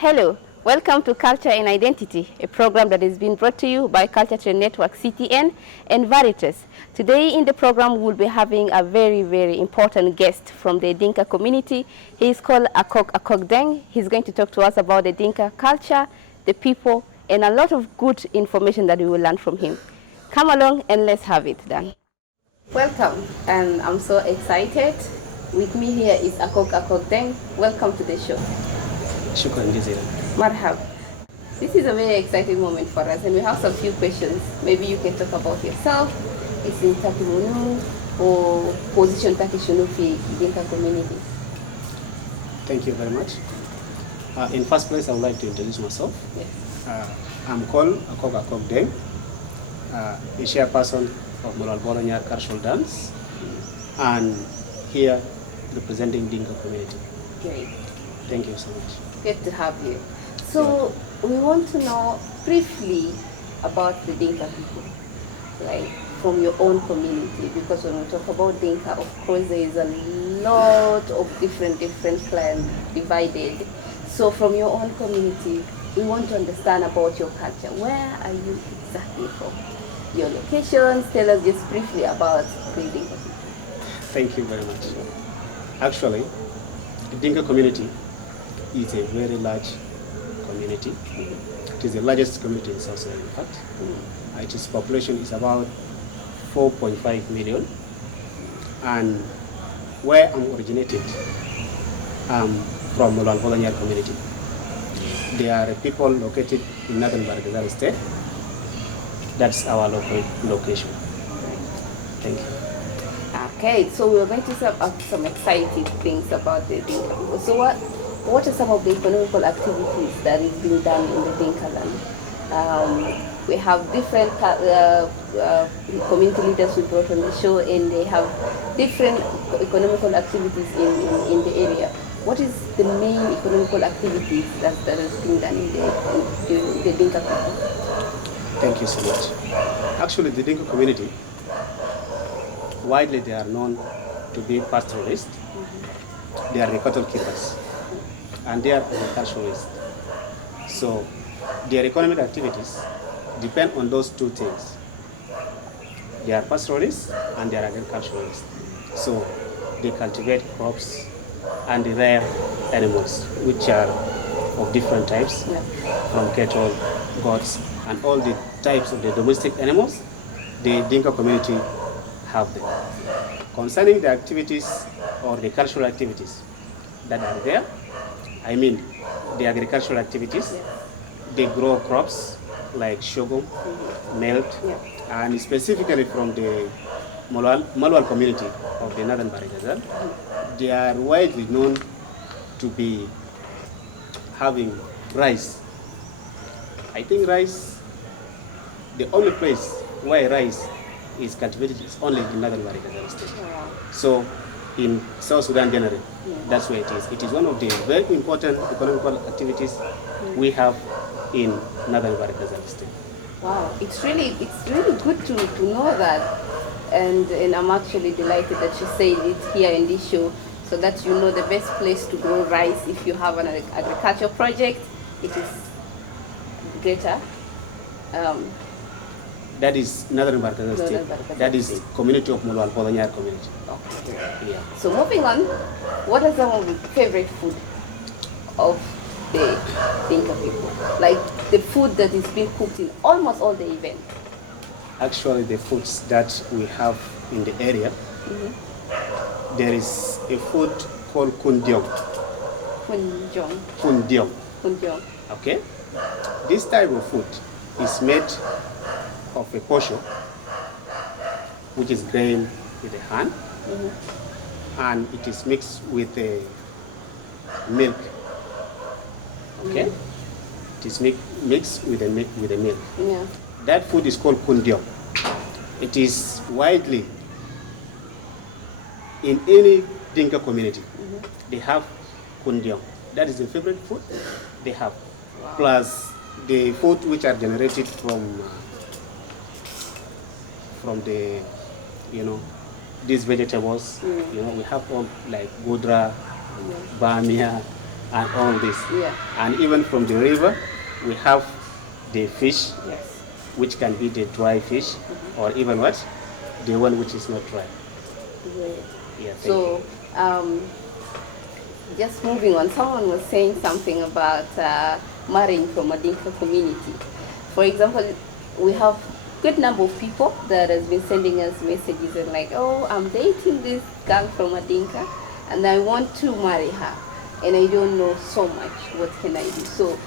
Hello, welcome to Culture and Identity, a program that is being brought to you by Culture Trade Network CTN and Veritas. Today in the program we'll be having a very important guest from the Dinka community. He is called Akok Deng. He's going to talk to us about the Dinka culture, the people, and a lot of good information that we will learn from him. Come along and let's have it done. Welcome, and I'm so excited. With me here is Akok Deng. Welcome to the show. Shukran jazilan. Marhab. This is a very exciting moment for us, and we have some few questions. Maybe you can talk about yourself, it's in Takimunu, or position Takishunu fi Dinka community. Thank you very much. In first place, I would like to introduce myself. Yes. I'm called Akok Deng, a chairperson of Moral Bologna Cultural Dance, and here representing Dinka community. Great. Thank you so much. Good to have you. So we want to know briefly about the Dinka people, like from your own community, because when we talk about Dinka, of course there is a lot of different clans divided. So from your own community, we want to understand about your culture. Where are you exactly from? Your locations, tell us just briefly about the Dinka people. Thank you very much. Actually, the Dinka community is a very large community. It is the largest community in South Sudan, in fact. Its population is about 4.5 million. And where I'm originated, from Moral Bologna community. They are people located in northern Baragazal state. That's our location. Thank you. Okay, so we're going to have some exciting things about the Dinka people. So what are some of the economical activities that is being done in the Dinka land? We have different community leaders we brought on the show, and they have different economical activities in the area. What is the main economical activities that is being done in the Dinka people? Thank you so much. Actually, the Dinka community, widely they are known to be pastoralists. They are the cattle keepers, and they are agriculturalists. So their economic activities depend on those two things. They are pastoralists and they are agriculturalists. So they cultivate crops and they rear animals, which are of different types, from cattle, goats, and all the types of the domestic animals. The Dinka community have them. Concerning the activities or the cultural activities that are there, I mean the agricultural activities, they grow crops like sugar, milk, and specifically from the Malwal community of the northern Barigazal, they are widely known to be having rice. I think rice, the only place where rice is cultivated is only in northern Barigazal state. So in South Sudan generally, that's where it is. It is one of the very important economical activities we have in northern Barigazal state. Wow, it's really good to know that, and I'm actually delighted that you say it here in this show, so that you know the best place to grow rice if you have an agriculture project. It is greater. That is northern Barigazal state. That is community of Mulwal Polonyar community. Okay. Yeah. So moving on, what are some of the favorite food of the Dinka people? Like the food that is being cooked in almost all the events. Actually, the foods that we have in the area, there is a food called kundiong. Kundiong. Okay? This type of food is made of a posho, which is grained with the hand, and it is mixed with milk. Okay, it is mixed with the milk. Yeah. That food is called kundiong. It is widely in any Dinka community. They have kundiong. That is the favorite food they have. Wow. Plus the food which are generated from the, these vegetables. We have all like gudra, bamia, and all this. Yeah. And even from the river, we have the fish, Yes. which can be the dry fish, or even what? The one which is not dry. Great. Yeah, thank So, just moving on, someone was saying something about marrying from a Dinka community. For example, we have good number of people that has been sending us messages and like, oh, I'm dating this girl from a Dinka and I want to marry her and I don't know so much. What can I do? So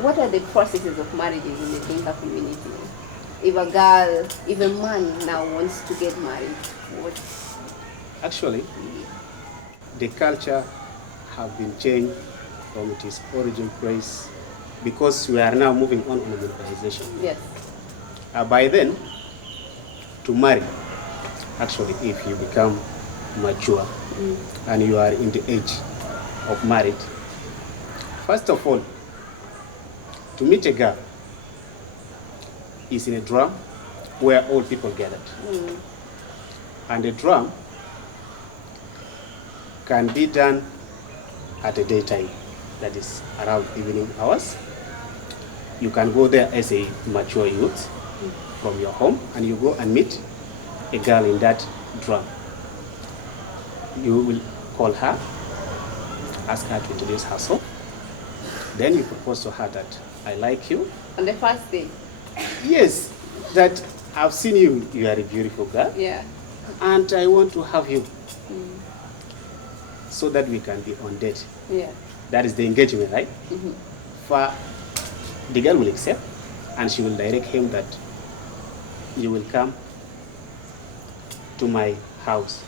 what are the processes of marriages in the Dinka community? If a girl, if a man now wants to get married, what? Actually, the culture have been changed from its origin place because we are now moving on urbanization. Yes. By then, to marry, actually, if you become mature and you are in the age of marriage, first of all, to meet a girl is in a drum where all people gathered. And the drum can be done at a daytime, that is around evening hours. You can go there as a mature youth from your home and you go and meet a girl in that drum. You will call her, ask her to introduce herself. Then you propose to her that I like you. On the first day? Yes, that I've seen you, you are a beautiful girl. Yeah. And I want to have you so that we can be on date. Yeah. That is the engagement, right? For the girl will accept and she will direct him that you will come to my house.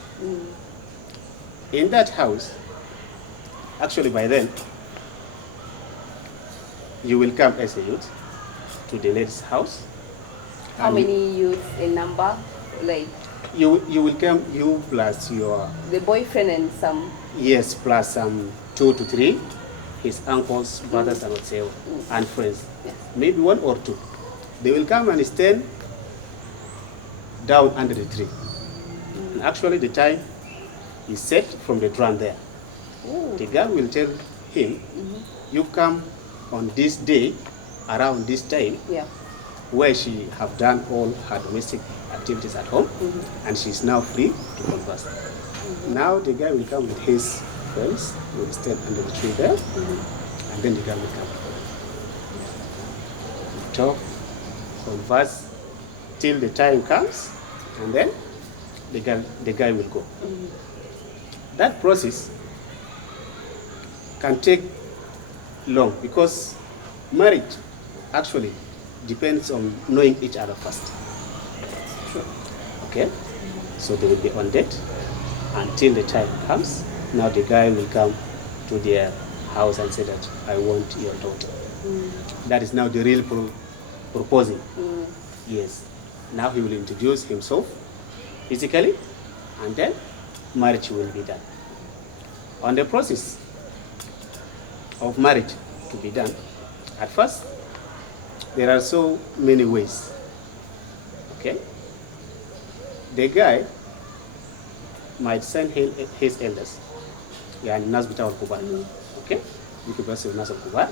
In that house, actually by then, you will come as a youth to the lady's house. How many youths in number? Like you will come, you plus your... the boyfriend and some... Yes, plus 2 to 3, his uncles, brothers and whatsoever, and friends. Yes. Maybe 1 or 2. They will come and stand down under the tree. And actually the time is set from the drum there. The girl will tell him, you come on this day, around this time, where she have done all her domestic activities at home, and she's now free to converse. Now the guy will come with his friends, will stand under the tree there, and then the girl will come. Talk, converse, till the time comes, and then the guy will go. That process can take long because marriage actually depends on knowing each other first. True. Okay? So they will be on date until the time comes. Now the guy will come to their house and say that I want your daughter. That is now the real proposing. Yes. Now he will introduce himself physically and then marriage will be done. On the process of marriage to be done, at first there are so many ways. Okay? The guy might send his elders, يعني الناس بتاعه الكبار. Okay? يمكن بس الناس الكبار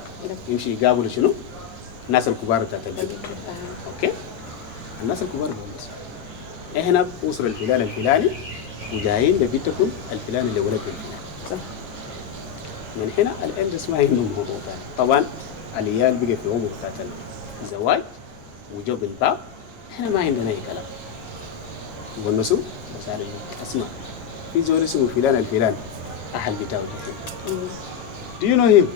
يمشي يقابلوا شنو؟ الناس الكبار بتاعت البلد. Okay? الناس الكبار بقول احنا أسرة الفلان الفلاني وجايين لبيتكم الفلاني اللي ولد الفلاني. من هنا الإلدرز ما عندهم موضوع ثاني. طبعا العيال بقى في عمر بتاعت الزواج وجوب الباب احنا ما عندنا أي كلام. والنسو بس على اسمع في زول اسمه فلان الفلاني أهل بتاعه. Do you know him?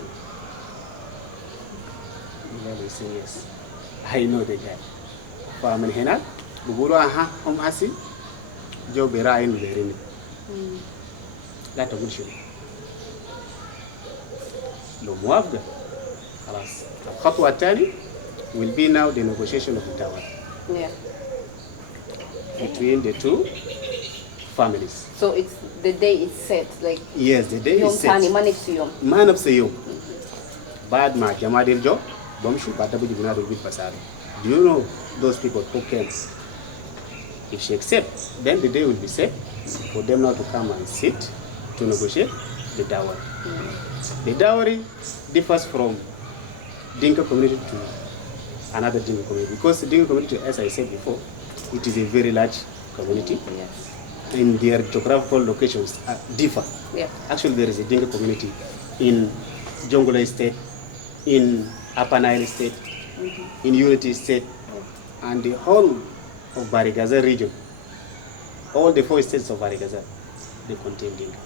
He said yes. I know the guy. فمن هنا بقولوا هم هسي جو براين غيرني. لا تقول شيء. لو موافقة خلاص الخطوة الثانية will be now the negotiation of the dowry. Yeah. Between the two families. So it's the day is set, like Yes, the day is set. Man of Sayum. Bad ma Jamadil Jo, Bomshu, Batabu Bunado with Basari. Do you know those people who came? If she accepts, then the day will be set for them now to come and sit to negotiate the dowry. The dowry differs from Dinka community to another Dinka community because the Dinka community, as I said before, it is a very large community. Yes. And their geographical locations differ. Yep. Actually, there is a Dinka community in Jonglei State, in Upper Nile State, in Unity State, and the whole of Barigaza region. All the 4 states of Barigaza, they contain Dinka.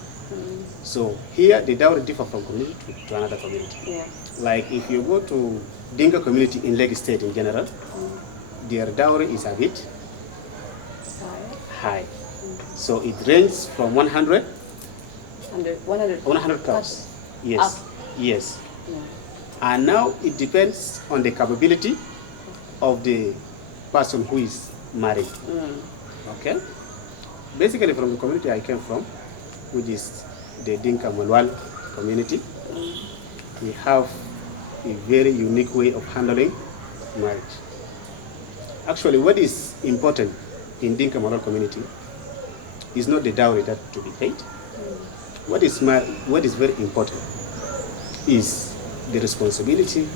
So here, the dowry differ from community to another community. Yeah. Like if you go to Dinka community in Lake State in general, their dowry is a bit high. So it ranges from 100 cows. Yes. Up. Yes. Yeah. And now it depends on the capability of the person who is married. Okay? Basically from the community I came from, which is the Dinka Malwal community, we have a very unique way of handling marriage. Actually, what is important in Dinka Malwal community is not the dowry that to be paid. What is very important is the responsibility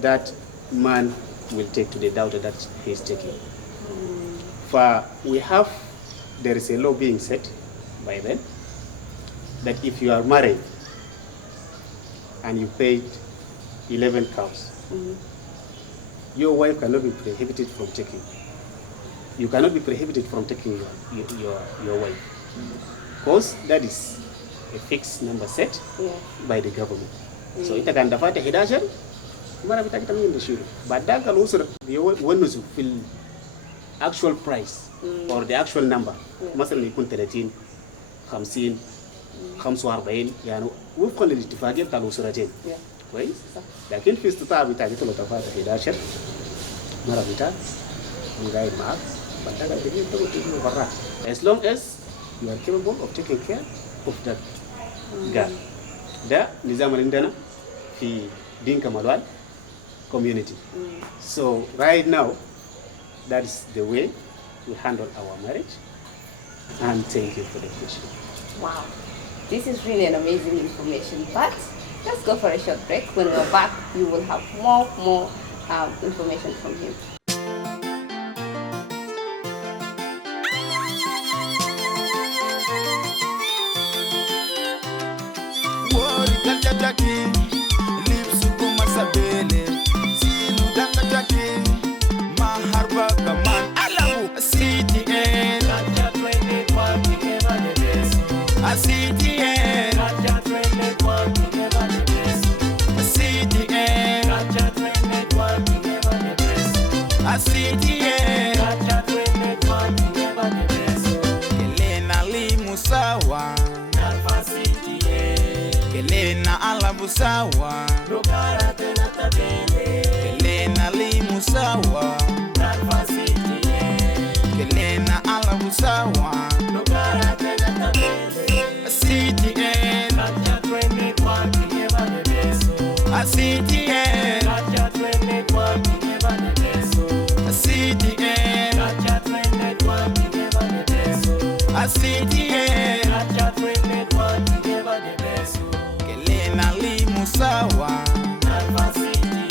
that man will take to the dowry that he is taking. For there is a law being set by them that if you are married and you paid 11 cows, your wife cannot be prohibited from taking. You cannot be prohibited from taking your wife, because that is a fixed number set by the government. So ita kan dafa ta 11 mara bita kita min da shiru ba da ka lusur wannan su fil actual price or the actual number مثلا يكون 30 50 45 يعني وفقا للاتفاقيه بتاع الاسرتين كويس. لكن في استطاعه بتاعتي لو دفعت 11 مره بتاع من قاعد معك بدك تجيب تقول برا as long as you are capable of taking care of that girl. ده نظام عندنا في Dinka Malwal community. So right now that is the way we handle our marriage. And thank you for the question. Wow, this is really an amazing information. But let's go for a short break. When we're back, you will have more information from him. Sawa, Rogara tena tabele, Kelena limu sawa, Narfasiti, Kelena alabu sawa, Rogara tena tabele, a city and Raja 21 never the beso, a city and Raja 21 never the beso, a city and Raja 21 never the beso, a city and Raja 21 never the beso. Kelena limu sawa, Narfasiti,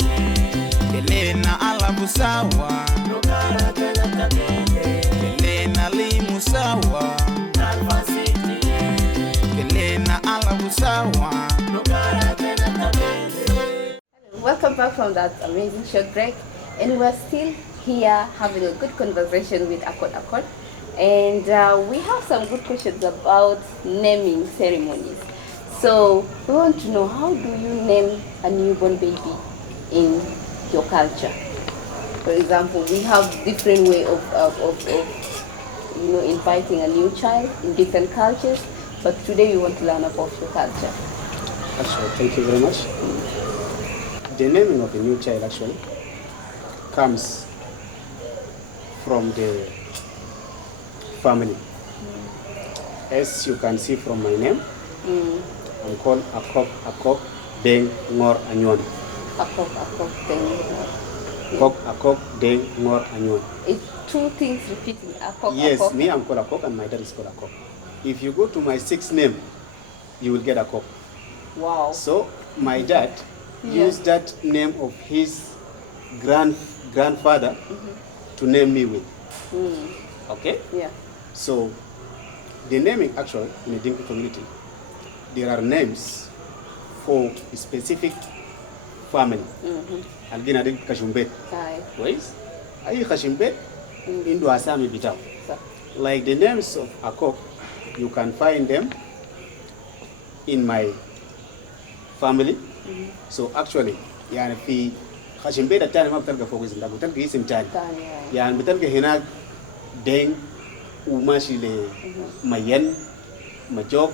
Kelena alabu sawa, Rogara tena tabele, Kelena limu sawa, Narfasiti, Kelena alabu sawa, Rogara tena tabele. Welcome back from that amazing short break, and we're still here having a good conversation with Akok. And we have some good questions about naming ceremonies. So we want to know, how do you name a newborn baby in your culture? For example, we have different way of inviting a new child in different cultures, but today we want to learn about your culture. Actually, thank you very much. The naming of a new child actually comes from the family. As you can see from my name, I'm called Akok, Deng, Ngor, Anyon. Akok, Deng. Akok, Deng, Ngor, Anyon. It's two things repeating. Akok, yes, Akok. me I'm called Akok and my dad is called Akok. If you go to my sixth name, you will get Akok. Wow. So my dad used that name of his grandfather to name me with. Okay? Yeah. So the naming actually in the Dinka community, there are names for a specific family. Algina de Kashumbet. Aye. Ways? Ayi Kashumbet into Asami Bitao. So, Like the names of Akok, you can find them in my family. So actually, يعني في خشمبيت الثاني ما بتلقى فوق اسم ده بتلقى اسم ثاني. يعني بتلقى هناك دين وماشي لمين مجوب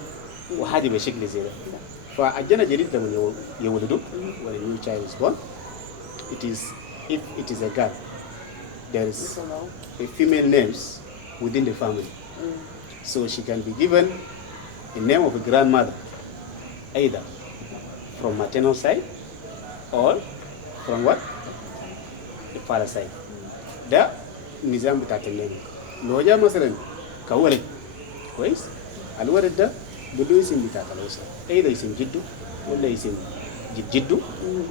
وحاجة بشكل زي ده. فالجنة جديد لما يولدوا when a new child is born, it is if it is a girl, there is a female names within the family. So she can be given the name of a grandmother, either from maternal side or from what? The father side. ده نظام بتاع النامي. لو جاء مثلا كولد كويس الولد ده بده اسم بتاع الأسرة، either اسم جده ولا اسم جده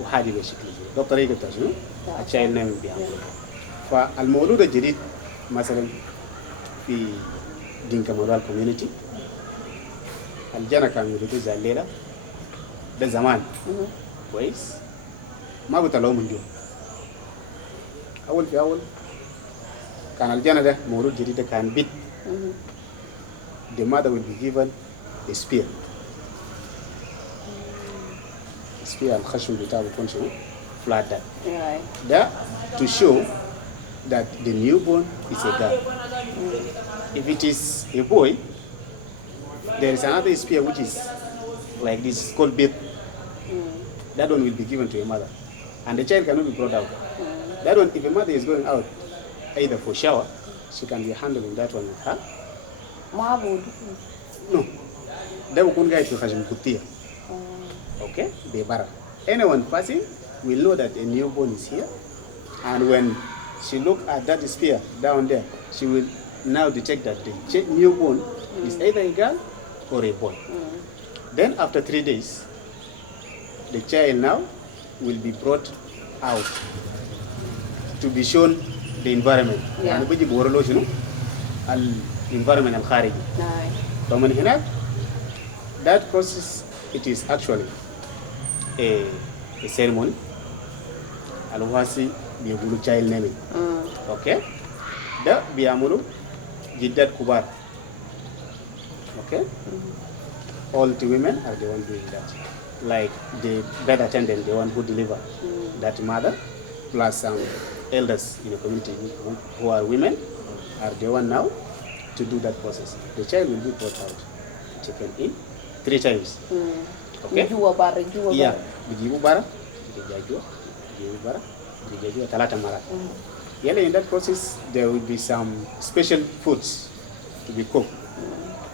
وحاجة بشكل زي ده الطريقة بتاع شنو؟ الشايل نامي بيعملوا. فالمولود الجديد مثلا في دينكا مورال كوميونيتي الجنة كانوا يريدوا زي الليلة ده زمان كويس ما بيطلعوا من جوا. أول في أول كان الجنة ده مولود جديد كان بيت. The mother will be given a spear. Spear الخشم بتاعه بيكون شنو؟ flat that. ده to show that the newborn is a girl. If it is a boy, there is another spear which is like this called bit. That one will be given to a mother, and the child cannot be brought out. That one, if a mother is going out, either for shower, she can be handling that one with her. No, they will come to Hajim Kutia. Okay, the bara. Anyone passing will know that a newborn is here, and when she look at that spear down there, she will now detect that the newborn is either a girl or a boy. Then after 3 days, the child now will be brought out to be shown the environment. يعني بيجي بورلو شنو؟ الenvironment الخارجي. فمن هناك that process it is actually a ceremony. الواسي بيقولوا child naming. Okay? ده بيعملوا جدات كبار. Okay? All the women are the one doing that. Like the bed attendant, the one who deliver that mother, plus some elders in the community who are women, are the one now to do that process. The child will be brought out, taken in 3 times. Okay? Yeah. Bijibu bara, bijajua, talata mara. In that process, there will be some special foods to be cooked.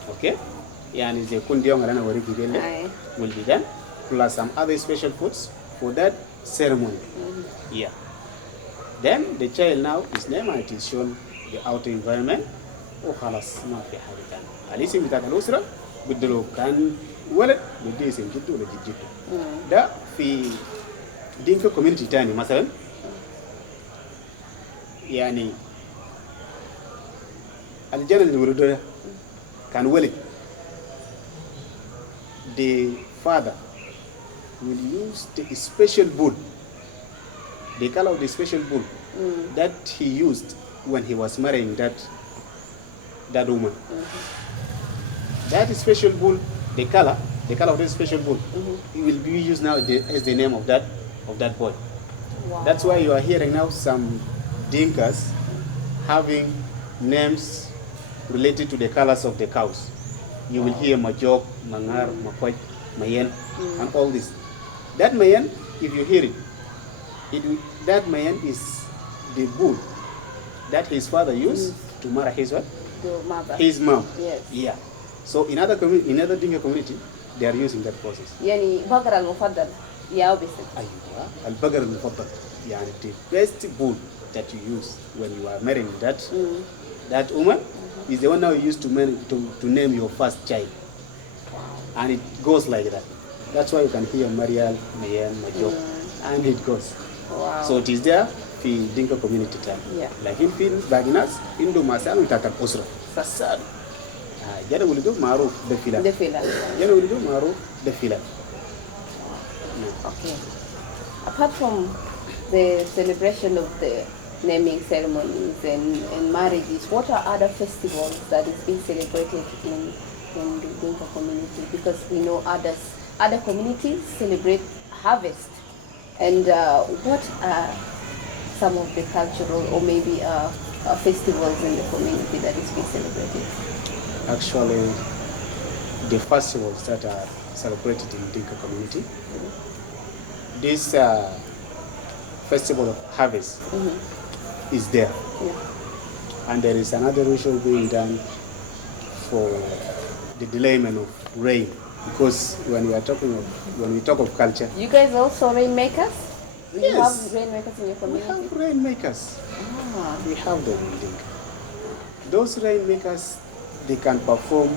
Okay? Yani the kundiong alana wari bidele will be done, plus some other special foods for that ceremony. Yeah. Then the child now is named and it is shown the outer environment. وخلاص ما في حاجة تانية. الاسم بتاع الأسرة بدلو كان ولد بدي اسم جده ولا جد جده. ده في دينكا كوميونتي تاني مثلا يعني الجنة اللي ولده كان ولد. The father will use the special bull, the color of the special bull that he used when he was marrying that woman. That special bull, the color of this special bull, it will be used now as the name of that boy. Wow. That's why you are hearing now some Dinkas having names related to the colors of the cows. You will hear Majok, Mangar, Makwaj, Mayen, and all this. That Mayen, if you hear it, that Mayen is the bull that his father used to marry his what? The mother. His mom. Yes. Yeah. So in other Dinka community, they are using that process. يعني بقرة المفضل يا بس. أيوة. البقرة المفضل. يعني the best bull that you use when you are marrying that woman is the one now you use to name your first child. And it goes like that. That's why you can hear Marial, Mayan, Majok, and it goes. Wow. So it is there for Dinka community time. Yeah. Like in Baginas, Indo Masan, Tatar Osra. Fasad. Jana will do Maru, the Fila. The fila. Jana will do Maru, the Fila. Okay. Apart from the celebration of the naming ceremonies and marriages, what are other festivals that is being celebrated in the Dinka community? Because we know other communities celebrate harvest. And what are some of the cultural or maybe festivals in the community that is being celebrated? Actually, the festivals that are celebrated in Dinka community, this festival of harvest is there. Yeah. And there is another ritual being done for the delayment of rain. Because when we talk of culture, You guys also rainmakers? Do you Yes. have rainmakers in your we community? have rainmakers. Ah. We have them in Dinka. Those rainmakers, they can perform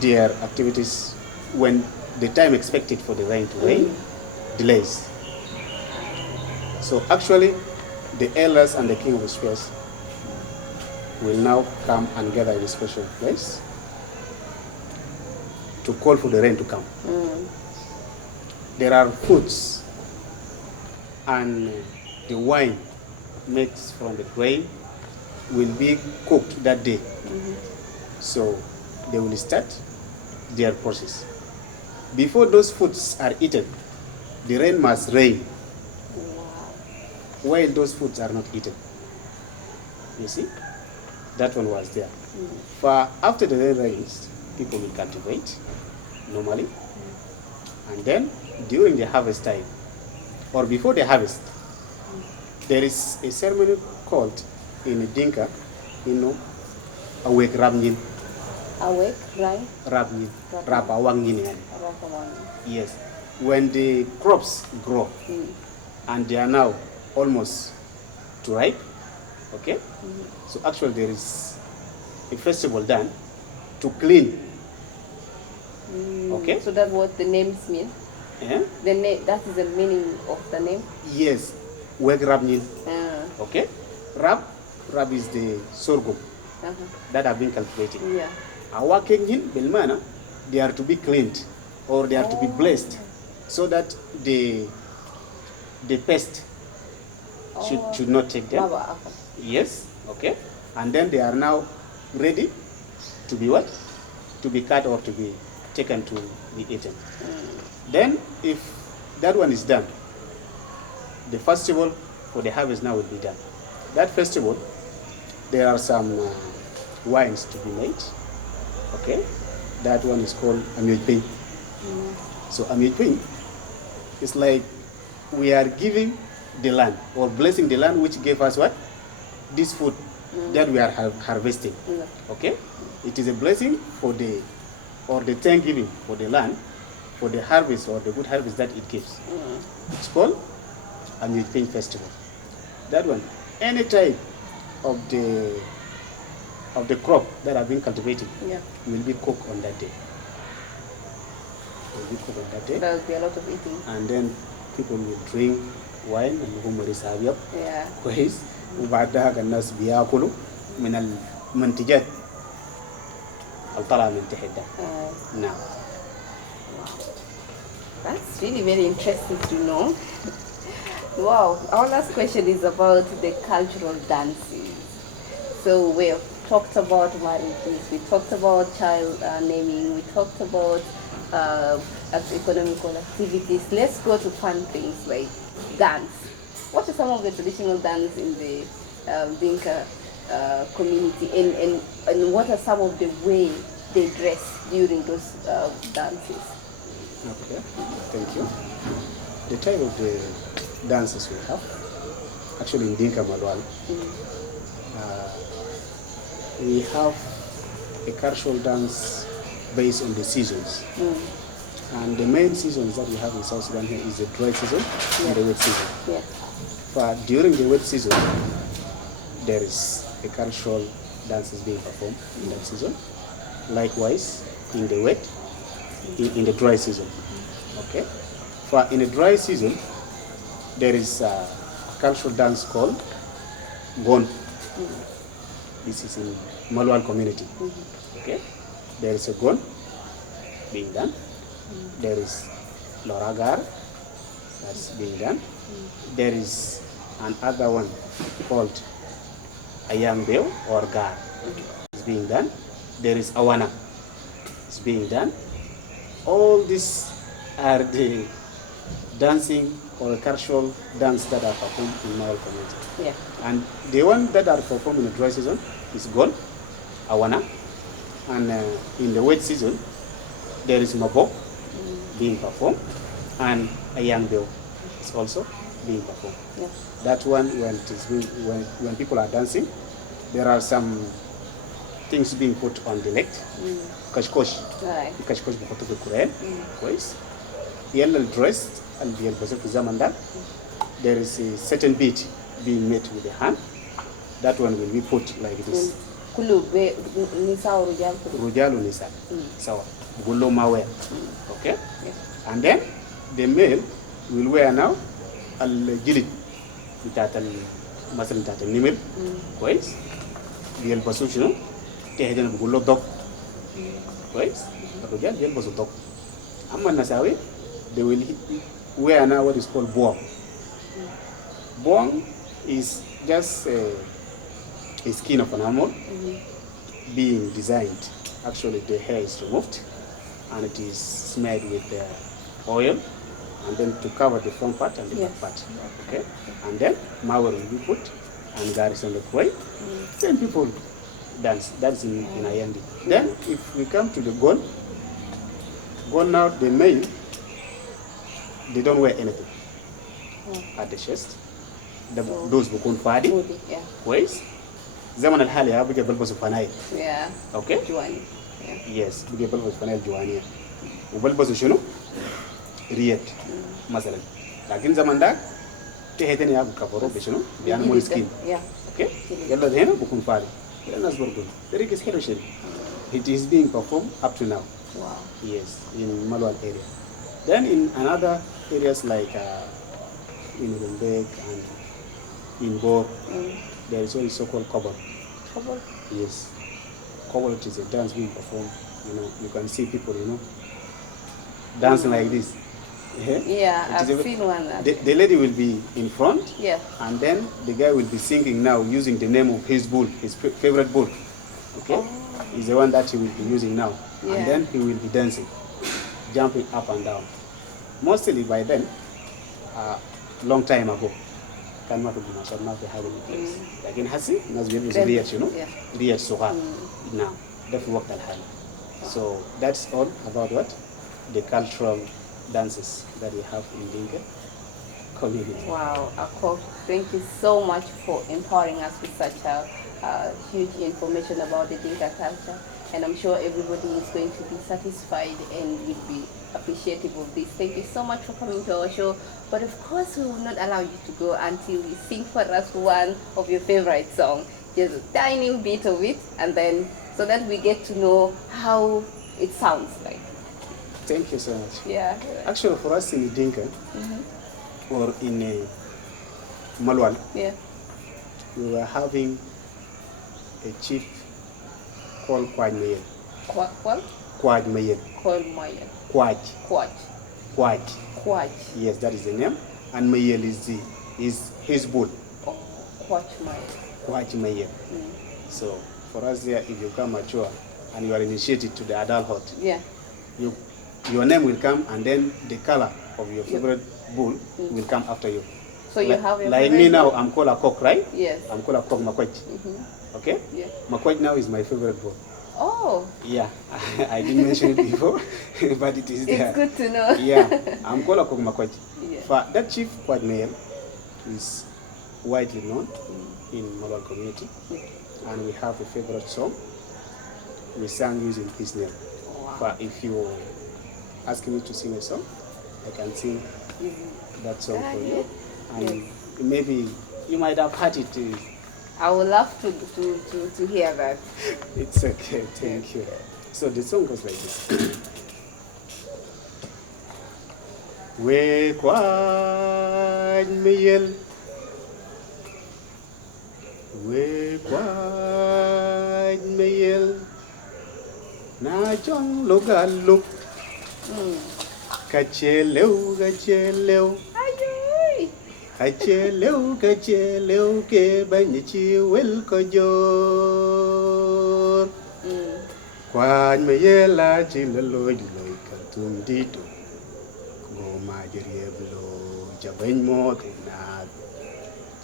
their activities when the time expected for the rain to rain delays. So actually, the elders and the king of the spheres will now come and gather in a special place to call for the rain to come. There are foods and the wine mixed from the grain will be cooked that day. So they will start their process. Before those foods are eaten, the rain must rain while those foods are not eaten. You see? That one was there. But after the rain rains, people will cultivate normally. And then during the harvest time, or before the harvest, there is a ceremony called in Dinka, awake Rabnyin. Awake, right? Rabnyin. Rabawangyin. Rakawani. Yes. When the crops grow and they are now almost to ripe, okay? So actually there is a festival done to clean, okay? So that's what the names mean? Eh? The name, that is the meaning of the name? Yes, Weg Rabnyin, Ah. okay? Rab is the sorghum that have been cultivated. Yeah. Awakengin Belmana, they are to be cleaned or they are to be blessed so that the pest should not take them. Baba, okay. Yes, okay. And then they are now ready to be what? To be cut or to be taken to be eaten. Then if that one is done, the festival for the harvest now will be done. That festival, there are some wines to be made, okay? That one is called Amyojpin. So Amyojpin is like we are giving the land or blessing the land which gave us what? This food that we are harvesting, okay? It is a blessing for the thanksgiving for the land, for the harvest or the good harvest that it gives. It's called Amyojpin festival. That one, any type of the crop that have been cultivated will be cooked on that day. Will be cooked on that day. There will be a lot of eating. And then people will drink wine and humori sabiab. Yeah. كويس وبعدها الناس بياكلوا من المنتجات اللي طالعه من تحت ده. نعم. That's really very interesting to know. Wow, our last question is about the cultural dances. So we have talked about marriages, we talked about child naming, we talked about economical activities. Let's go to fun things like dance. What are some of the traditional dances in the Dinka community, and what are some of the ways they dress during those dances? Okay, thank you. The type of the dances we have, actually in Dinka Malwal, we have a cultural dance based on the seasons. And the main seasons that we have in South Sudan here is the dry season and the wet season. Yeah. But during the wet season, there is a cultural dances being performed in that season. Likewise, in the wet, in the dry season. Okay. For in the dry season, there is a cultural dance called Gon. This is in Malwal community. Okay. There is a Gon being done. There is Loragar that's being done. There is another one called Ayambeo or Gar. It's being done. There is Awana. It's being done. All these are the dancing or cultural dance that are performed in Malwal community. Yeah. And the one that are performed in the dry season is Gon, Awana, and in the wet season there is Mabok being performed, and a young bell is also being performed. Yeah. That one, when people are dancing, there are some things being put on the neck. Kashkosh. Right. Kashkosh bukoto ke Quran. Kois. Yellow dressed and the Elbazuk Zamanda. There is a certain beat being made with the hand. That one will be put like this. Kulu be nisa or rujal. Rujalu nisa. So gulo mawe. Okay. Yeah. And then the male will wear now al jilid بتاعت مثلا بتاعت النمر كويس بيلبسوا شنو؟ تهدنا بقول له ضب كويس الرجال بيلبسوا ضب أما النساوي they will wear now what is called buang. Buang is just a skin of an animal being designed. Actually the hair is removed and it is smeared with oil and then to cover the front part and the back part. Okay? And then Mawer will be put and Garis on the way. Then people dance. That's in Ayandi. Then if we come to the Gon now the male, they don't wear anything at the chest. Those who can't party. Ways. Zaman al-Hali ha buge balbasu fanail. Yeah. Okay? Juani. Yes, buge balbasu fanail juani. وبلبسوا شنو؟ ريت مثلا لكن زمان ده تهتني يا بكبروا بشنو؟ بيعملوا سكين. اوكي؟ يلا هنا بكون فارغ. الناس برضو. There is heritage. It is being performed up to now. Wow. Yes, in Malwal area. Then in another areas like in Rumbek and in Bor, there is also called Kobol. Kobol? Yes. Kobol is a dance being performed. You know, you can see people, you know, dancing like this. Yeah, I've seen one. The lady will be in front, and then the guy will be singing now using the name of his bull, his favorite bull. Okay, is the one that he will be using now, and then he will be dancing, jumping up and down. Mostly by then, long time ago, can not be not be having a place. Like in Hasi, nas be able to reach, you know, reach so hard now. That's work that hard. So that's all about what the cultural dances that we have in Dinka community. Wow, Akok, thank you so much for empowering us with such a huge information about the Dinka culture. And I'm sure everybody is going to be satisfied and will be appreciative of this. Thank you so much for coming to our show. But of course, we will not allow you to go until you sing for us one of your favorite songs. Just a tiny bit of it, and then so that we get to know how it sounds like. Thank you so much. Yeah. Actually, for us in Dinka or in Malwal, we were having a chief called Kwaj Mayel. Kwaj Mayel. Kwaj. Yes, that is the name. And Mayel is his bull. Kwaj Mayel. So for us there, if you come mature and you are initiated to the adulthood, your name will come, and then the color of your favorite bull will come after you. So you have your like me now, I'm called Akok, right? Yes. I'm called Akok Makwaj. Okay? Yeah. Makwaj now is my favorite bull. Oh. Yeah, I didn't mention it before, but it is there. It's good to know. Yeah, I'm called Akok Makwaj. Yeah. For that chief Kwaj Mayel is widely known in Malwal community, and we have a favorite song we sang using his name. Wow. But if you ask me to sing a song, I can sing that song for you, and maybe you might have heard it. I would love to hear that. It's okay, thank you. So the song goes like this. we kwany miyel we kwany miyel na chong lugaluk kacheleu kacheleu ke banyichi wel ko jor kwany miyela chilaloy loy kantum dito go majerieblo chabany mo tinak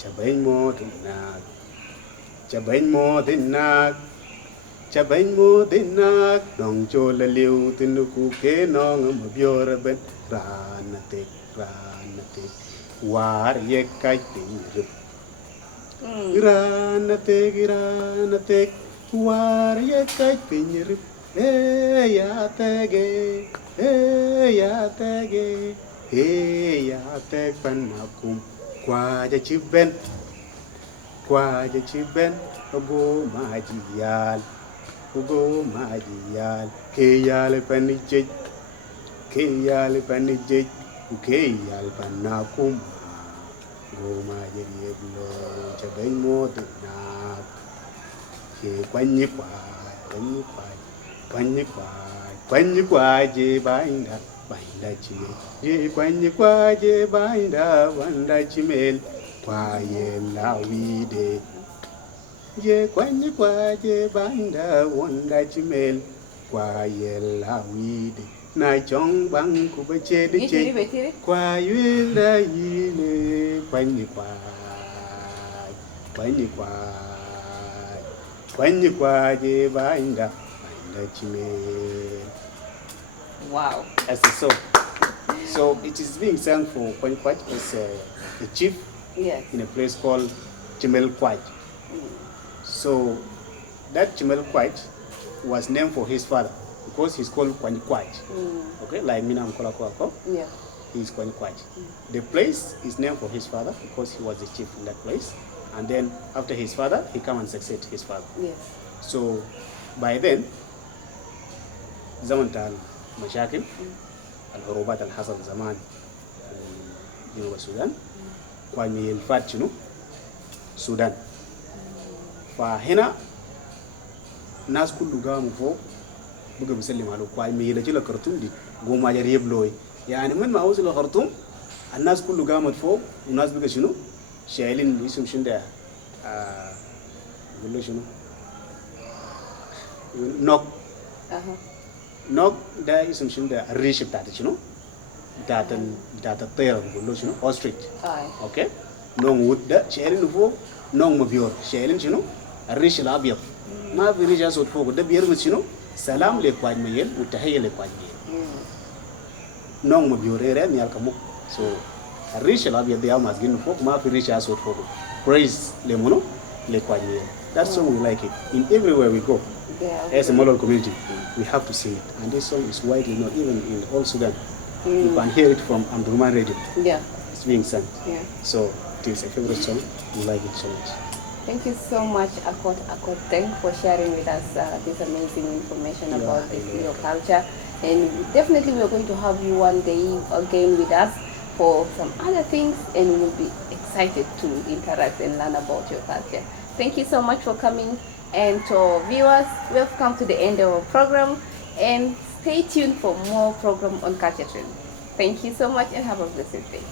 chabany mo tinak chabany mo tinak chabany mo tinak dong chola liu tinuku ke nong mabiora ben ranatik war ye kai tirip ranatik war ye kai tirip ya tege ya teg panakum kwaja chiben ogo majiyal ke yale panijej ke yal panakum go majiyeblo chabeng mo na ke kwanyi kwa je bainda chimel je kwanyi kwa je bainda chimel kwa ye lawide je kwanyi kwa je bainda wanda chimel kwa ye lawide na chong bang ku bache de che kwa yue la yile kwanyi kwa je bainda Wow. As a song. So it is being sung for Kwanykwaj as a chief in a place called Chimel Kwaj. So that Chimel Kwaj was named for his father because he's called Kwanykwaj. Okay, like Mina Akok. Yeah. He's Kwanykwaj. The place is named for his father because he was the chief in that place. And then after his father, he came and succeeded his father. Yes. So by then, زمن تاع المشاكل الحروبات اللي حصل زمان جنوب السودان ومي الفات شنو السودان فهنا الناس كله قاموا فوق بقى بيسلم على ومي يلجي الخرطوم دي قوم اجر يبلوي يعني من ما وصل الخرطوم الناس كله قامت فوق والناس بقى شنو شايلين اسم شنو ده يقول له شنو نوك نوك ده اسم شنو ده الريش بتاعته شنو بتاعت الطير بيقولوا شنو اوستريتش اوكي نوم ود ده شايلين فوق نوم مبيور شايلين شنو الريش الابيض ما في ريش اسود فوق ده بيرمز شنو سلام لكواج ميل وتحيه لكواج ميل نوم مبيور رير ميال كمو سو الريش الابيض ده ماسكين فوق ما في ريش اسود فوق praise لمنو لكواج ميل. That song we like it in everywhere we go. As a Malol community, we have to sing it, and this song is widely known even in all Sudan. You can hear it from Amdurman radio. Yeah, it's being sung. Yeah, so it is a favorite song. We like it so much. Thank you so much, Akok Deng, for sharing with us this amazing information about your culture. And definitely we are going to have you one day again with us for some other things, and we will be excited to interact and learn about your culture. Thank you so much for coming. And to our viewers, we've come to the end of our program, and stay tuned for more program on culture trend. Thank you so much and have a blessed day.